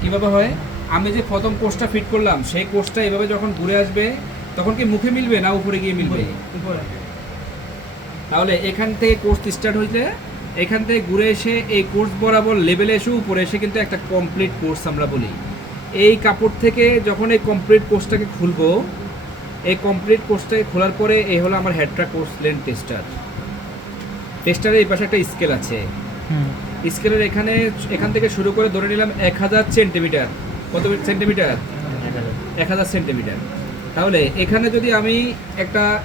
কীভাবে হয়, আমি যে প্রথম কোর্সটা ফিট করলাম সেই কোর্সটা এভাবে যখন ঘুরে আসবে তখন কি মুখে মিলবে না উপরে গিয়ে মিলবে? তাহলে এখান থেকে কোর্স স্টার্ট হইতে এখান থেকে ঘুরে এসে এই কোর্স বরাবর লেভেলে এসে উপরে এসে কিন্তু একটা কমপ্লিট কোর্স আমরা বলি। এই কাপড় থেকে যখন এই কমপ্লিট কোর্সটাকে খুলবো, এই কমপ্লিট কোর্সটাকে খোলার পরে এই হলো আমার হেডট্রা কোর্স লেন্থ টেস্টার। টেস্টারের এই পাশে একটা স্কেল আছে, স্কেলের এখান থেকে শুরু করে ধরে নিলাম 1000 সেন্টিমিটার। কত সেন্টিমিটার? 1000 সেন্টিমিটার। তাহলে এখানে যদি আমি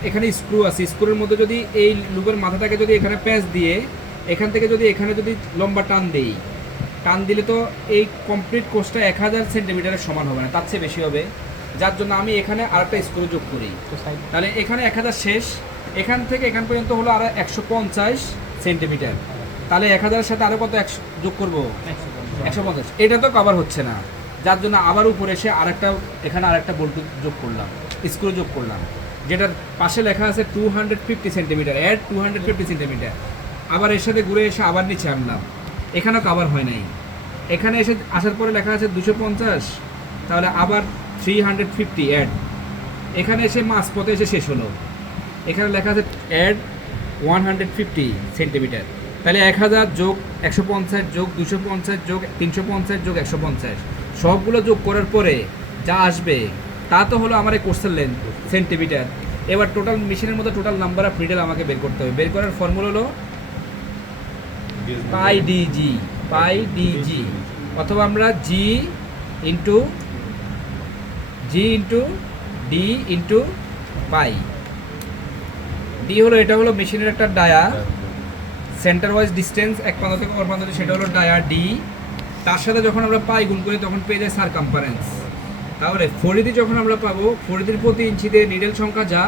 এখানে স্ক্রু আছে, স্ক্রুর মধ্যে যদি এই লুপের মাথাটাকে যদি এখানে প্যাঁচ দিয়ে এখান থেকে যদি এখানে যদি লম্বা টান দিলে তো এই কমপ্লিট কোর্সটা 1000 সেন্টিমিটারের সমান হবে না, তার চেয়ে বেশি হবে। যার জন্য আমি এখানে আরেকটা স্ক্রু যোগ করি। তাহলে এখানে 1000 শেষ, এখান থেকে এখান পর্যন্ত হলো আরও 150 সেন্টিমিটার। তাহলে 1000-এর সাথে আরও কত যোগ করবো? 150। এটা তো কভার হচ্ছে না, যার জন্য আবার উপরে এসে এখানে আরেকটা বল্টু যোগ করলাম, স্ক্রু যোগ করলাম, যেটার পাশে লেখা আছে 250 সেন্টিমিটার, 250 সেন্টিমিটার। আবার এর সাথে ঘুরে এসে আবার নিচে আনলাম, এখানেও কভার হয় নাই। এখানে এসে আসার পরে লেখা আছে 250, তাহলে আবার 350 অ্যাড। এখানে এসে মাঝপথে এসে শেষ হলো, এখানে লেখা আছে অ্যাড 150 সেন্টিমিটার। তাহলে 1000 যোগ 150 যোগ 250 যোগ 350 যোগ 150 সবগুলো যোগ করার পরে যা আসবে তা তো হলো আমার এই কোর্সের লেন্থ সেন্টিমিটার। এবার টোটাল মেশিনের মধ্যে টোটাল নাম্বার অফ নিডল আমাকে বের করতে হবে। বের করার ফর্মুলা হলো পাই ডিজি, অথবা আমরা G into D into pi. D হলো, এটা হলো মেশিনের একটা ডায়া, সেন্টার ওয়াইজ ডিস্টেন্স এক প্রান্ত থেকে অপর প্রান্ত, সেটা হলো ডায়া ডি। তার সাথে যখন আমরা পাই গুণ করি তখন পেয়ে যায় সারকামফারেন্স। তাহলে ফরিদি যখন আমরা পাবো, ফরিদির প্রতি ইঞ্চিতে নিডল সংখ্যা যা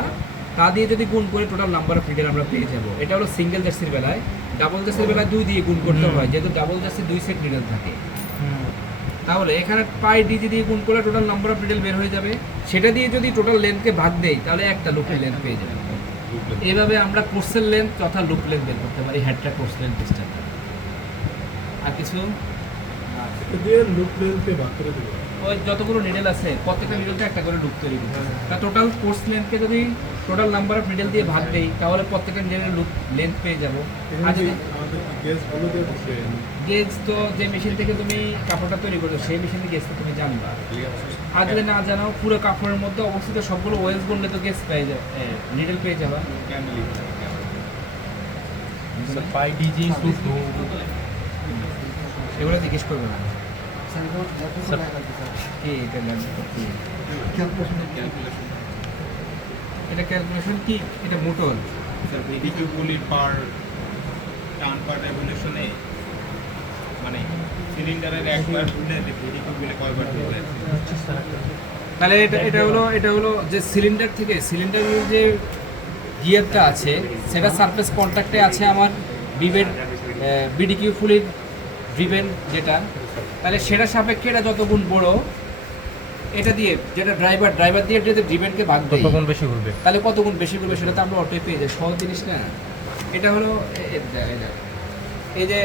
তা দিয়ে যদি গুণ করে টোটাল নাম্বার অফ নিডল আমরা পেয়ে যাবো। এটা হলো সিঙ্গেল জার্সির বেলায়। ডাবল জার্সির বেলায় 2 দিয়ে গুণ করতে হয়, যেহেতু ডাবল জার্সি 2 সেট নিডল থাকে। তাহলে এখানে পাই ডিজি দিয়ে গুণ করলে টোটাল নাম্বার অফ নিডল বের হয়ে যাবে। সেটা দিয়ে যদি টোটাল লেন্থকে ভাগ দেই তাহলে একটা লুপের লেন্থ পেয়ে যাবে। এইভাবে আমরা কোর্সের লেন্থ তথা লুপ লেন্থ বের করতে পারি হেডট্রা কোর্স লেন্থ টেস্টার। আর কিছু লুপ লেন্থে ভাগ করে দেবো, ওই যতগুলো নিডল আছে প্রত্যেকটা নিডলটা একটা করে লুপ তৈরি করতে হবে। তা টোটাল কোর্স লেন্থকে যদি টোটাল নাম্বার অফ নিডল দিয়ে ভাগ দেই তাহলে প্রত্যেকটা নিডলের লুপ লেন্থ পেয়ে যাবো। আর যদি গেজ তো যে মেশিন থেকে তুমি কাপড়টা তৈরি করছো সেই মেশিনের গেজ তো তুমি জানবা। আর যদি না জানো পুরো কাপড়ের মধ্যে অবস্থিত সবগুলো ওয়েলস বললে তো গেজ পেয়ে যাবে, নিডল পেয়ে যাবা। পাই ডিজি এগুলো জিজ্ঞেস করবে না কি এটা ক্যালকুলেশন কি, এটা মোটর ভিডিকিউগুলি পার টার্ন পার রেভলিউশনে, মানে সিলিন্ডারের একবার ঘুরলে ভিডিকিউগুলি কয়বার ঘুরবে। তাহলে এটা হলো যে সিলিন্ডারের যে গিয়ারটা আছে সেটা সারফেস কন্ট্যাক্টে আছে আমার বিডিকিউ ফুলির ড্রিভেন যেটা, তাহলে সেটা সাপেক্ষে এটা যত গুণ বড় এটা দিয়ে যেটা ড্রাইভার দিয়ে যদি ড্রিভেনকে ভাগ দেয় কত গুণ বেশি ঘুরবে, তাহলে কত গুণ বেশি ঘুরবে সেটা তো আমরা অটোই পেয়ে যাই, সহজ জিনিস না। এটা হলো এই যে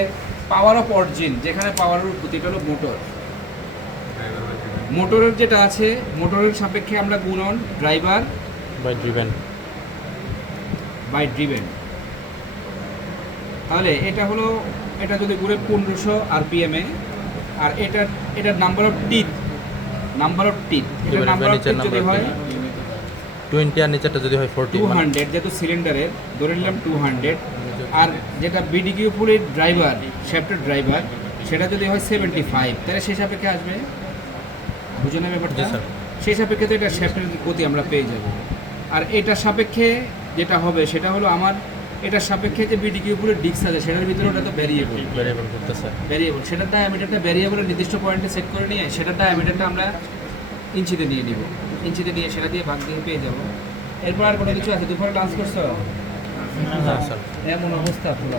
পাওয়ার অফ অরিজিন, যেখানে পাওয়ারের উৎপত্তি, এটা হলো মোটরের যেটা আছে মোটরের সাপেক্ষে আমরা গুণন ড্রাইভার বাই ড্রিভেন। তাহলে এটা হলো, এটা যদি ঘুরে 1500 RPM এ, আর এটার নাম্বার অফ টিথ এটার নাম্বার অফ টিথ যদি হয় 20 আর নিচেরটা যদি হয় 40, 200, যেহেতু সিলিন্ডারের ধরে নিলাম 200, আর যেটা বিডিকিউ ফুলের ড্রাইভার শ্যাফটের ড্রাইভার সেটা যদি হয় 75, তাহলে সেই সাপেক্ষে আসবে, বুঝে না ব্যাপারটা? সেই সাপেক্ষে তো এটা শ্যাফটের গতি আমরা পেয়ে যাব। আর এটার সাপেক্ষে যেটা হবে সেটা হলো আমার এটার সাপেক্ষে যে বিডিকিউ ফুলের ডিস্ক আছে সেটার ভিতরে ওটা তো ভ্যারিয়েবল সেটার ডায়ামিটারটা ভ্যারিয়েবলের নির্দিষ্ট পয়েন্টে সেট করে নিয়ে সেটার ডায়ামিটারটা আমরা ইঞ্চিতে নিয়ে নিব, ইঞ্চিতে নিয়ে সেটা দিয়ে ভাগ দিয়ে পেয়ে যাবো। এরপর আর কোনো কিছু আছে? দুপুরে লাঞ্চ করছো? এমন অবস্থা পুরো